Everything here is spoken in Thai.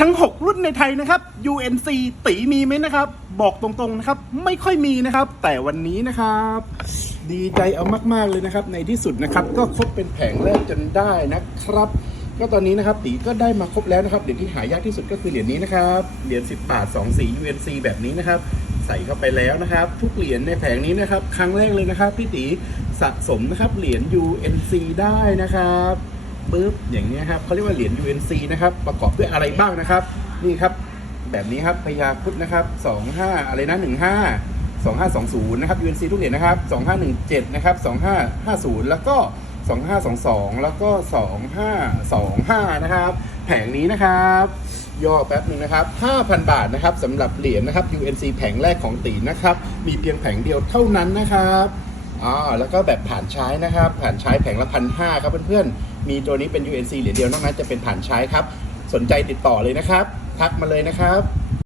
ทั้ง 6 รุ่นในไทยนะครับ UNC ตีมีไหมนะครับ บอกตรงๆนะครับ ไม่ค่อยมีนะครับ แต่วันนี้นะครับ ดีใจเอามากๆเลยนะครับ ในที่สุดนะครับ ก็ครบเป็นแผงแรกจนได้นะครับ ก็ตอนนี้นะครับ ตีก็ได้มาครบแล้วนะครับเหรียญที่หายากที่สุดก็คือเหรียญนี้นะครับเหรียญ10 บาท2สี UNC แบบนี้นะครับ ใส่เข้าไปแล้วนะครับ ทุกเหรียญในแผงนี้นะครับ ครั้งแรกเลยนะครับพี่ตีสะสมนะครับเหรียญ UNC ได้นะครับ ปึ๊บอย่างนี้ยครับเขาเรียกว่าเหรียญ UNC นะครับประกอบด้วยอะไรบ้างนะครับ นี่ครับแบบนี้ครับพญาครุดนะครับ 25 อะไรนะ 15 2520 นะครับ UNC ทุกเหรียญนะครับ 2517 นะครับ 2550 แล้วก็ 2522 แล้วก็ 2525 นะครับ แผงนี้นะครับ ย่อแป๊บหนึ่งนะครับ 5,000 บาทนะครับสำหรับเหรียญนะครับ UNC แผงแรกของตีนะครับ มีเพียงแผงเดียวเท่านั้นนะครับ อ๋อแล้วก็แบบผ่านใช้นะครับ ผ่านใช้แผงละพันห้าครับเพื่อนๆ มีตัวนี้เป็น UNC เหรียญเดียวนอกนั้นจะเป็นผ่านใช้ครับ สนใจติดต่อเลยนะครับ ทักมาเลยนะครับ